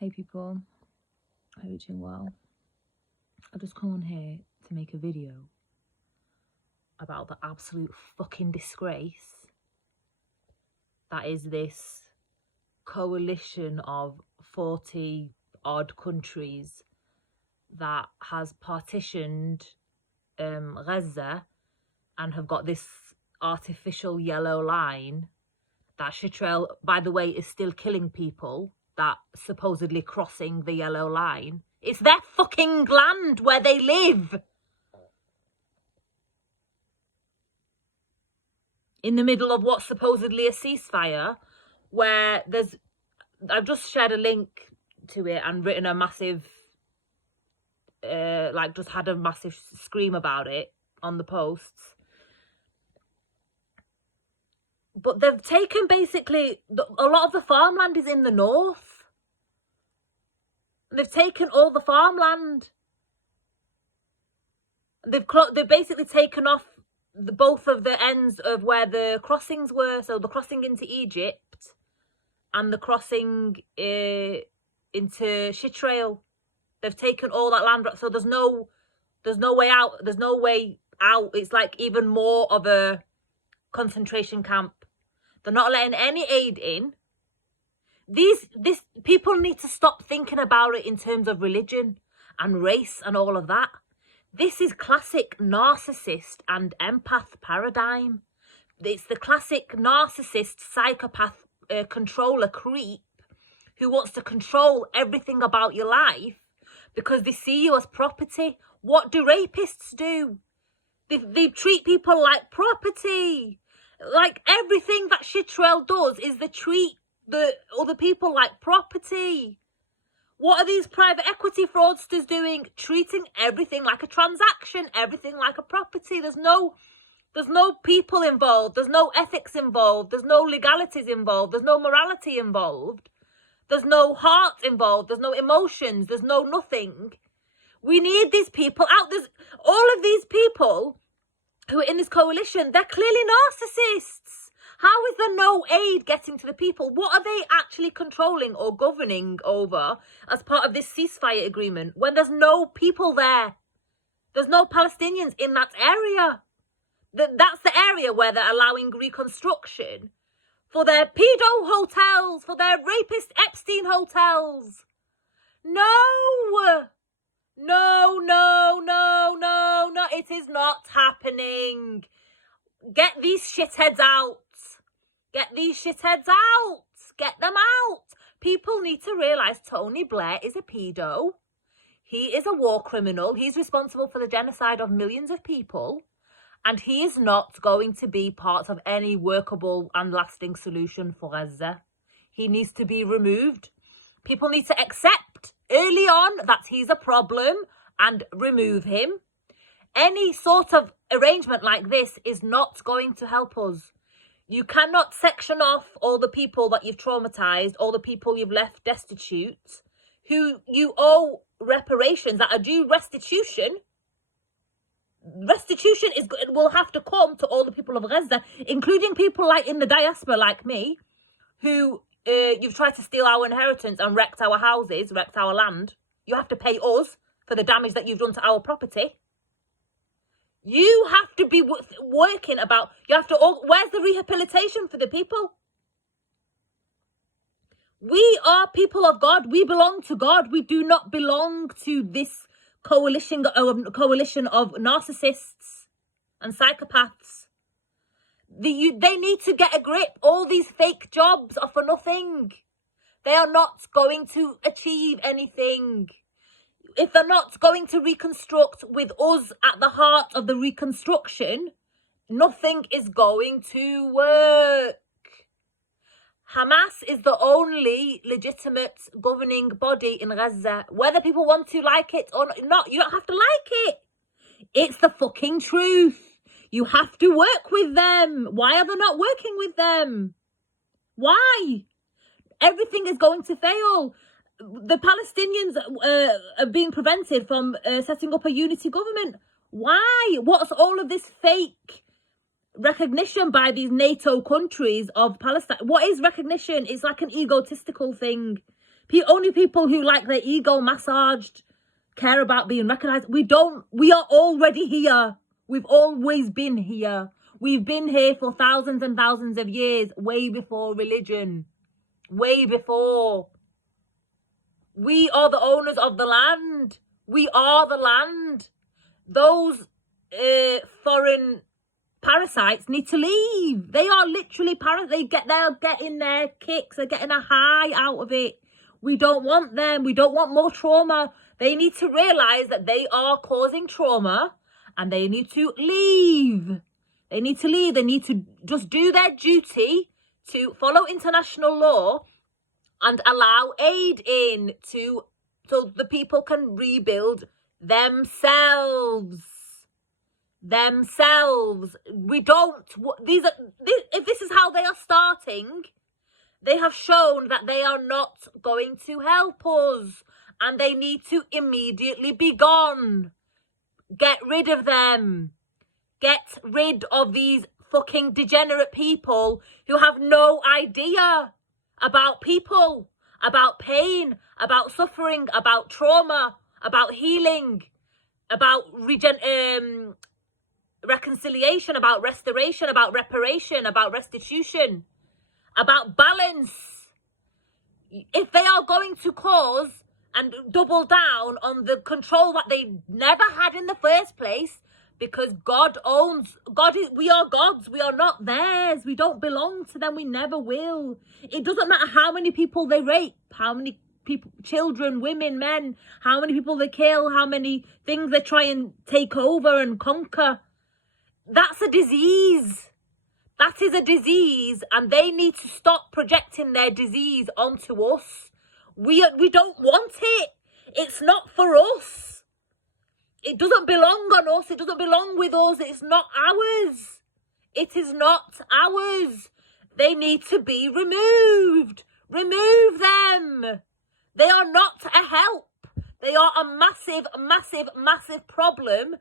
Hey people, I hope you're doing well. I've just come on here to make a video about the absolute fucking disgrace that is this coalition of 40 odd countries that has partitioned Gaza and have got this artificial yellow line that Chitrel, by the way, is still killing people that supposedly crossing the yellow line. It's their fucking land where they live. In the middle of what's supposedly a ceasefire, where there's... I've just shared a link to it and written a massive... just had a massive scream about it on the posts. But they've taken basically... A lot of the farmland is in the north. They've taken all the farmland. They've basically taken off both of the ends of where the crossings were. So the crossing into Egypt and the crossing into Chitrail. They've taken all that land. So there's no way out. There's no way out. It's like even more of a concentration camp. They're not letting any aid in. This people need to stop thinking about it in terms of religion and race and all of that. This is classic narcissist and empath paradigm. It's the classic narcissist, psychopath, controller creep who wants to control everything about your life because they see you as property. What do rapists do? They treat people like property. Like everything that Chitrel does is they treat the other people like property. What are these private equity fraudsters doing? Treating everything like a transaction, everything like a property. There's no people involved. There's no ethics involved. There's no legalities involved. There's no morality involved. There's no heart involved. There's no emotions. There's no nothing. We need these people out. There's all of these people who are in this coalition. They're clearly narcissists. How is there no aid getting to the people? What are they actually controlling or governing over as part of this ceasefire agreement when there's no people there? There's no Palestinians in that area. That's the area where they're allowing reconstruction for their pedo hotels, for their rapist Epstein hotels. No. No, no, no, no, no. It is not happening. Get these shitheads out. Get these shitheads out. Get them out. People need to realise Tony Blair is a pedo. He is a war criminal. He's responsible for the genocide of millions of people. And he is not going to be part of any workable and lasting solution for Gaza. He needs to be removed. People need to accept early on that he's a problem and remove him. Any sort of arrangement like this is not going to help us. You cannot section off all the people that you've traumatized, all the people you've left destitute, who you owe reparations that are due restitution. Restitution will have to come to all the people of Gaza, including people like in the diaspora like me, who you've tried to steal our inheritance and wrecked our houses, wrecked our land. You have to pay us for the damage that you've done to our property. You have to be working about, where's the rehabilitation for the people? We are people of God. We belong to God. We do not belong to this coalition of narcissists and psychopaths. They need to get a grip. All these fake jobs are for nothing. They are not going to achieve anything. If they're not going to reconstruct with us at the heart of the reconstruction, nothing is going to work. Hamas is the only legitimate governing body in Gaza. Whether people want to like it or not, you don't have to like it. It's the fucking truth. You have to work with them. Why are they not working with them? Why? Everything is going to fail. The Palestinians are being prevented from setting up a unity government. Why? What's all of this fake recognition by these NATO countries of Palestine? What is recognition? It's like an egotistical thing. Only people who like their ego massaged care about being recognized. We are already here. We've always been here. We've been here for thousands and thousands of years, way before religion. Way before. We are the owners of the land. We are the land. Those foreign parasites need to leave. They are literally they're getting their kicks. They're getting a high out of it. We don't want them. We don't want more trauma. They need to realize that they are causing trauma and they need to leave. They need to leave. They need to just do their duty to follow international law and allow aid in so the people can rebuild themselves. We don't, if this is how they are starting, they have shown that they are not going to help us and they need to immediately be gone. Get rid of them. Get rid of these fucking degenerate people who have no idea about people, about pain, about suffering, about trauma, about healing, about reconciliation, about restoration, about reparation, about restitution, about balance. If they are going to cause and double down on the control that they never had in the first place, because we are God's, we are not theirs, we don't belong to them, we never will. It doesn't matter how many people they rape, how many people, children, women, men, how many people they kill, how many things they try and take over and conquer. That's a disease. That is a disease, and they need to stop projecting their disease onto us. We don't want it. It's not for us. It doesn't belong on us. It doesn't belong with us. It's not ours. It is not ours. They need to be removed. Remove them. They are not a help. They are a massive, massive, massive problem.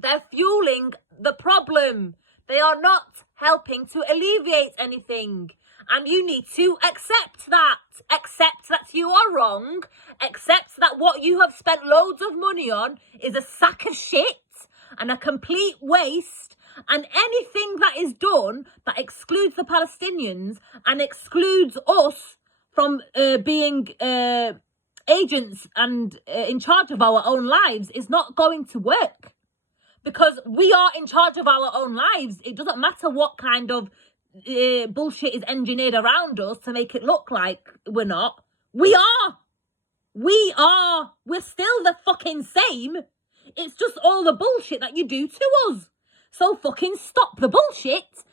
They're fueling the problem. They are not helping to alleviate anything. And you need to accept that. Accept that you are wrong. Accept that what you have spent loads of money on is a sack of shit and a complete waste. And anything that is done that excludes the Palestinians and excludes us from being agents and in charge of our own lives is not going to work. Because we are in charge of our own lives. It doesn't matter what kind of bullshit is engineered around us to make it look like we're not. We are. We're still the fucking same. It's just all the bullshit that you do to us. So fucking stop the bullshit.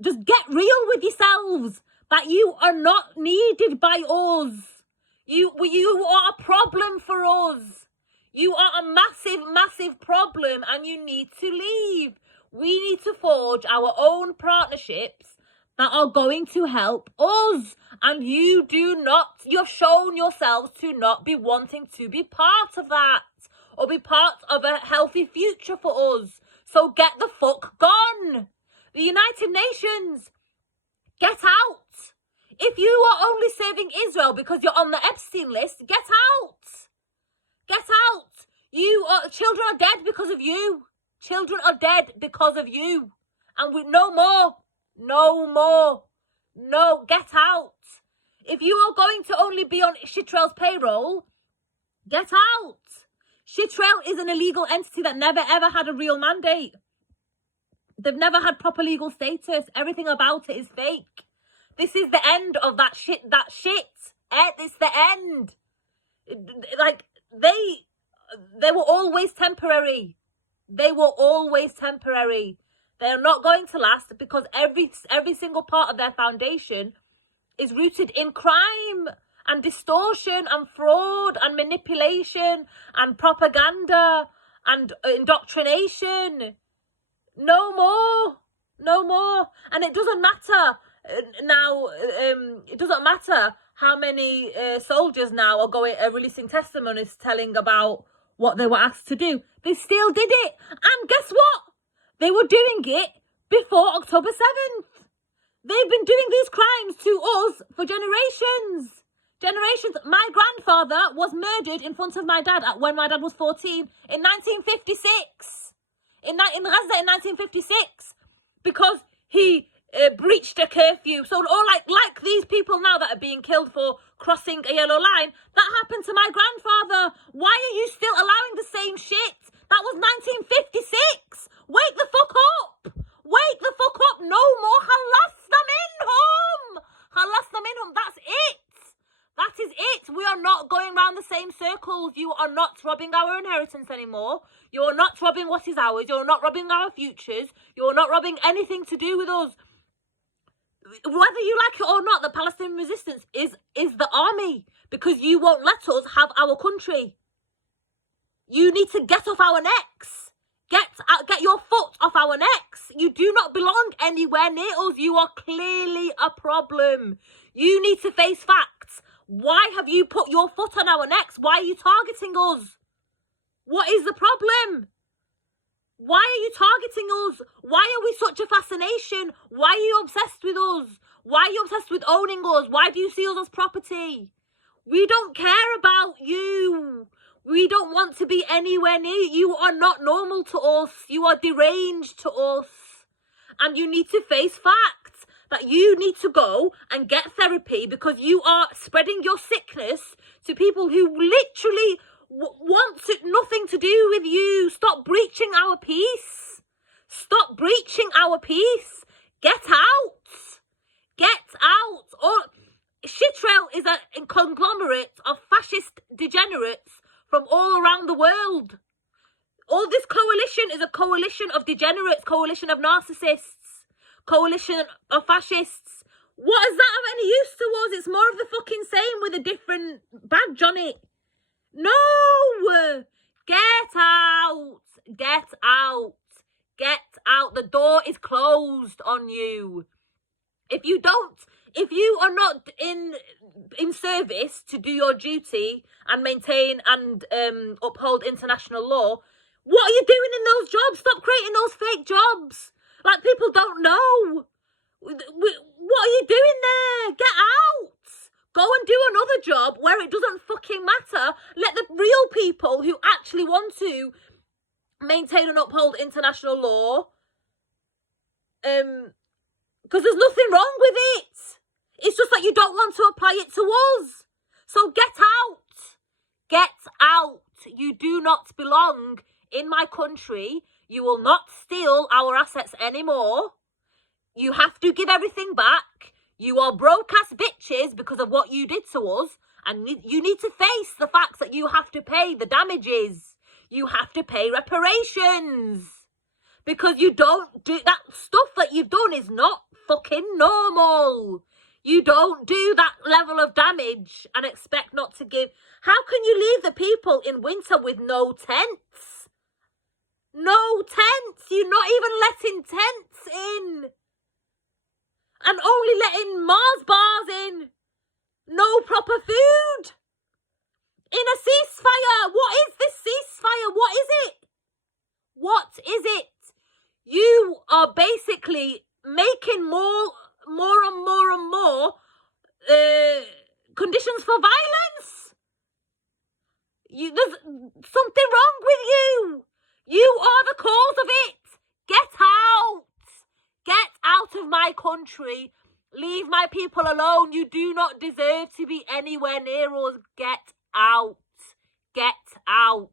Just get real with yourselves. That you are not needed by us. You are a problem for us. You are a massive, massive problem and you need to leave. We need to forge our own partnerships that are going to help us. And you've shown yourselves to not be wanting to be part of that or be part of a healthy future for us. So get the fuck gone. The United Nations, get out. If you are only serving Israel because you're on the Epstein list, get out. Get out. Children are dead because of you. Children are dead because of you. And no more. No, get out. If you are going to only be on Shitrel's payroll, get out. Shitrel is an illegal entity that never ever had a real mandate. They've never had proper legal status. Everything about it is fake. This is the end of that shit. It's the end. Like, they were always temporary. They were always temporary. They are not going to last because every single part of their foundation is rooted in crime and distortion and fraud and manipulation and propaganda and indoctrination. No more. And it doesn't matter now. It doesn't matter how many soldiers now are releasing testimonies telling about what they were asked to do. They still did it. And guess what? They were doing it before October 7th. They've been doing these crimes to us for generations. Generations. My grandfather was murdered in front of my dad when my dad was 14 in 1956. In Gaza in 1956. Because he breached a curfew. So all like these people now that are being killed for crossing a yellow line, that happened to my grandfather. Why are you still allowing the same shit? That was 1956. Wake the fuck up. Wake the fuck up. No more minhum. That's it. That is it. We are not going round the same circles. You are not robbing our inheritance anymore. You are not robbing what is ours. You are not robbing our futures. You are not robbing anything to do with us. Whether you like it or not, the Palestinian resistance is the army, because you won't let us have our country. You need to get off our necks. Get your foot off our necks. You do not belong anywhere near us. You are clearly a problem. You need to face facts. Why have you put your foot on our necks? Why are you targeting us? What is the problem? Why are you targeting us? Why are we such a fascination? Why are you obsessed with us? Why are you obsessed with owning us? Why do you see us as property? We don't care about you. We don't want to be anywhere near you. You are not normal to us. You are deranged to us. And you need to face facts that you need to go and get therapy, because you are spreading your sickness to people who literally want nothing to do with you. Stop breaching our peace. Stop breaching our peace. Get out. Get out. Shitrail is a conglomerate of fascist degenerates from all around the world. All this coalition is a coalition of degenerates, coalition of narcissists, coalition of fascists. What is that of any use to us? It's more of the fucking same with a different badge on it. No! Get out! Get out! Get out! The door is closed on you. If you are not in service to do your duty and maintain and uphold international law, what are you doing in those jobs? Stop creating those fake jobs. Like, people don't know. What are you doing there? Get out. Go and do another job where it doesn't fucking matter. Let the real people who actually want to maintain and uphold international law, because there's nothing wrong with it. It's just that you don't want to apply it to us. So get out. Get out. You do not belong in my country. You will not steal our assets anymore. You have to give everything back. You are broke-ass bitches because of what you did to us. And you need to face the facts that you have to pay the damages. You have to pay reparations. Because you don't do that stuff that you've done is not fucking normal. You don't do that level of damage and expect not to give. How can you leave the people in winter with no tents? No tents. You're not even letting tents in. And only letting Mars bars in. No proper food. In a ceasefire. What is this ceasefire? What is it? What is it? You are basically making more and more conditions for violence. There's something wrong with you. You are the cause of it. Get out. Get out of my country. Leave my people alone. You do not deserve to be anywhere near us. Get out. Get out.